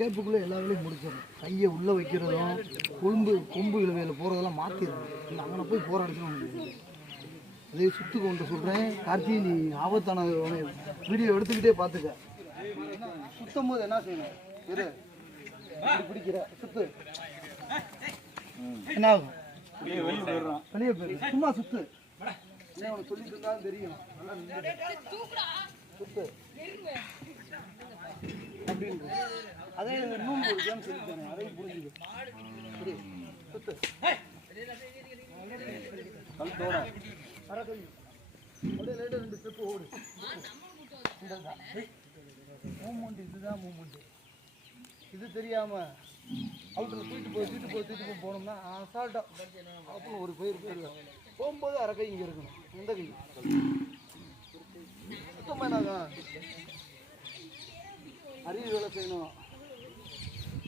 டேபுக்ல எல்லா வேலையும் முடிச்சிடணும். கையை உள்ளே வைக்கிறதும் கொழும்பு கொம்பு இழுவையில் போகிறதெல்லாம் மாற்றிடணும் இல்லை அங்கே போய் போராடிக்கணும் முடியாது அதே சுத்து கொண்டு சொல்கிறேன் கார்த்தி நீ ஆபத்தான வீடியோ எடுத்துக்கிட்டே பார்த்துக்க. சுத்தும் போது என்ன செய்யணும்? இரு. பிடிக்கிற சுத்து. என்ன ஆகும்? வெளியே போயிடும் சும்மா சுத்து. உனக்கு சொல்லிட்டு இருந்தாலும் தெரியும். சுத்து. அப்படின்னு அதே இன்னும் ஒரு கேம் சொல்லி தரேன் அதையும் புரிஞ்சுது சுத்து கழுத்தோட அரக்கை அப்படியே லைட்டாக ரெண்டு ஸ்டெப்பு ஓடு. மூமெண்ட் இதுதான் மூமெண்ட். இது தெரியாம அவுட்டில் தூக்கிட்டு போய் தூக்கிட்டு போய் தூக்கிட்டு போய் போனோம்னா அசால்ட்டாக அப்புறம் ஒரு பயிர் போயிடுவேன் போகும்போது அரை இங்கே இருக்கணும். எந்த கை. சுத்தமாக என்னாகும் அறிவு வேலை செய்யணும்.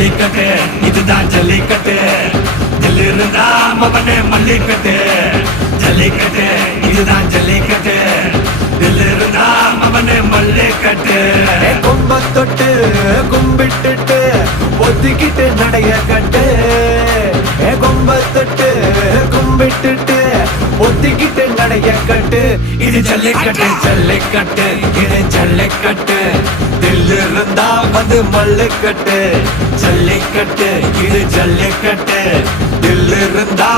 ஜல்லிக்கட்டு இதுதான் ஜல்லிக்கட்டு. ஜல்லிருந்தா மகனே மல்லிக்கட்டு ஜல்லிக்கட்டு இதுதான் ஜல்லிக்கட்டு. ஜல்லிருந்தா மகனே மல்லிக்கட்டு அணையக்கட்டு இது ஜல்லிக்கட்டு ஜல்லிக்கட்டு இது ஜல்லிக்கட்டு. தில்லு இருந்தா வந்து மல்லுக்கட்டு. ஜல்லிக்கட்டு இது ஜல்லிக்கட்டு. தில்லு